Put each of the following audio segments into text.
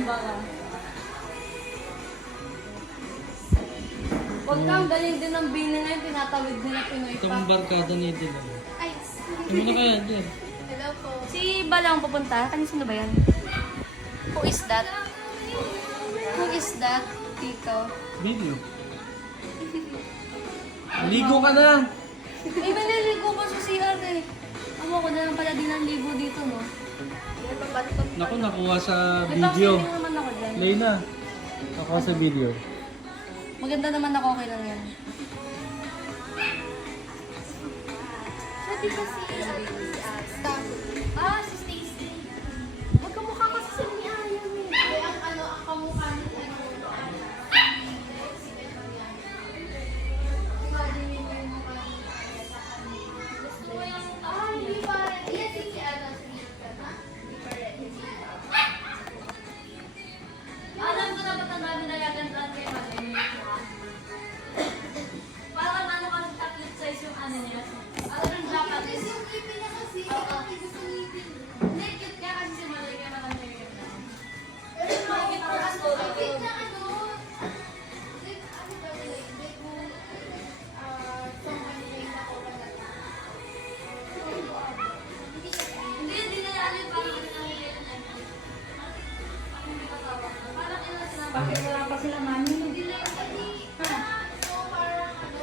Baka. Huwag kang galing din ng bini ngayon, tinatawid din na Pinoy pa. Itong barkada ni Dylan. Ay, Ano na kaya, Dylan? hello po. Si Balang pupunta? Sino ba yan? Who is that? Who is that, Tito? Video. Ligo ka na! Eh, maniligo pa sa CR eh. Amo ko na lang pala din ang ligo dito, no? Naku, nakuha sa May video. vaccine naman ako dyan. Lena, nakuha sa video. Maganda naman ako, okay lang yan. Sabi kasi, staff. Si Stacy. Magkamukha kasi sa ni Ayan eh. Ay, ang kamukha niya. Gusto mo yung, hindi pa rin. Yan si ano, si Ika. Hindi pa rin. Alam ko na ba't ang dami nagagandahan kayo parang ano kasi athlete size yung ano niya. Parang yung Japanese. Yung ngipin niya kasi, Oo. ang tigas ng ngipin. Hindi, cute ka kasi si Malay kaya maganda yung Pero Makikita ko sa story ko. ngipin na ano, like, ano ba nila, like, someone nila yung nakuha na. Hindi siya, Hindi na yan yung parang ano lang yun. Hindi ka tawag. Parang ina sila. Bakit wala pa sila mami? hindi lang kasi, so parang ano,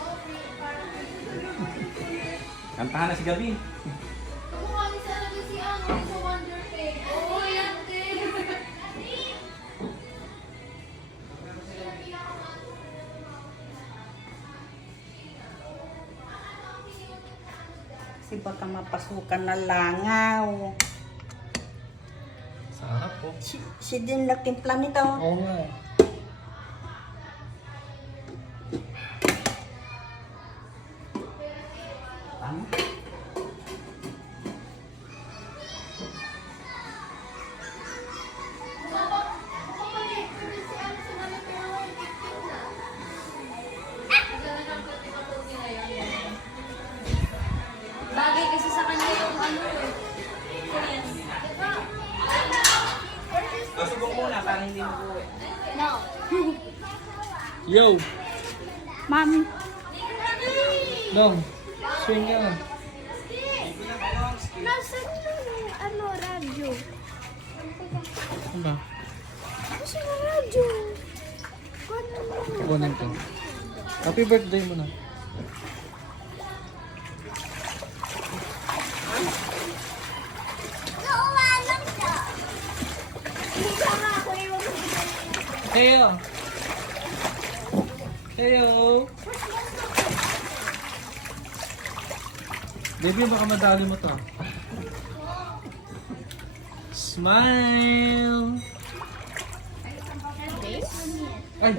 parang Kantahan na si Gabi. kamukha ni sa ano si ano, sa Wonder Peg. Oo, yan din. Kasi baka mapasukan na langaw. Sarap po. Si din nagtimpla nito. Oo nga. Ano? Bagay kasi sa kanya yung ano eh. Korean. Pasubok muna para hindi mo buwi. No. Yo! Mami. Long, swing ka na. Nasaan yung ano, radyo? Ano ba? Kasi yung radyo. Kukunin ko. Happy birthday mo na. Nauwalan siya. Hindi ka nga ako yung Heyo! Heyo! Baby, baka madali mo to. Smile! Ay!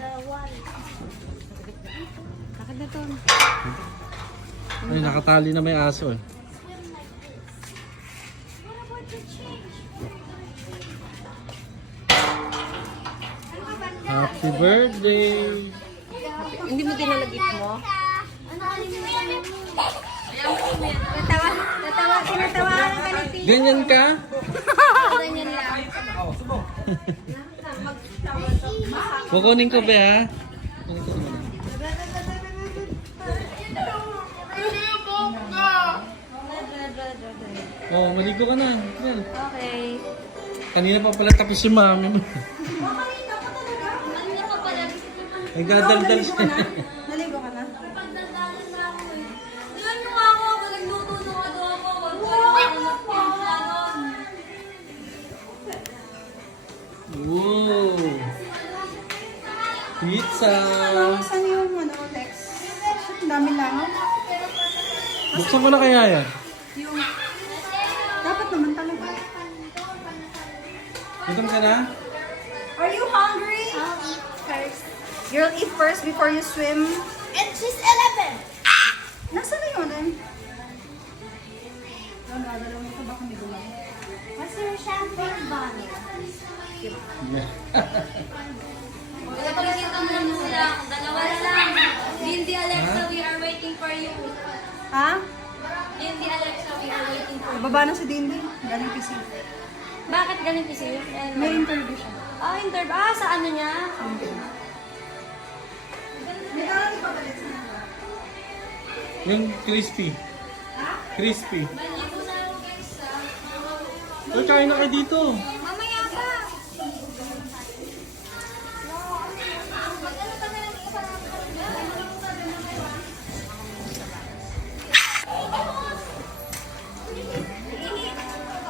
Ay, nakatali na may aso eh. Happy birthday! Hindi mo dinalagit mo? Ano kalimutan mo? Tinatawanan ka ni Tito. Ganyan ka? Ganyan lang. Kukunin ko ba ha? Kukunin ko naman. Oh, maligo ka na. Yan. Okay. Kanina pa pala tapos si mami mo. Ano pa pala? Nagdadaldal siya. Naligo ka na? Pagdadalan na ako eh. Tingnan nyo nga ako, nagluto ng adobo. Wag ko yung nagpimpla nun. Wow! Pizza! Saan yung ano, Lex? Ang dami langaw. Buksan ko na kaya yan. Yung... Dapat naman talaga. Gutom ka na? Are you hungry? First. You'll eat first before you swim. And she's 11. Nasaan na yun eh? Nadala mo ito baka may gulay. What's your champagne bottle? Yeah. Wala pa rin mo lang sila. Dalawa na lang. Lindy, Alexa, we are waiting for you. Ha? Lindy, Alexa, we are waiting for you. Baba na si Dindi. Galing PC. Bakit ganun kasi? May interview siya. Ah, interview. Ah, sa ano niya? May aral pa ba sa Yung crispy. Crispy. Uy, kain na kayo dito. Mamaya pa. Mag-ano ka na lang isa lang.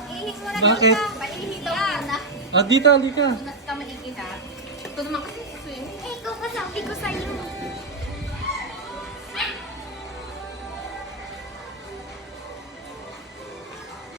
Ihis mo na Bakit? dito. Paihis daw muna. Ah, dito, halika. Mas ka maigi ha. Ito naman kasi swim. Eh, ikaw pa sabi ko sa'yo.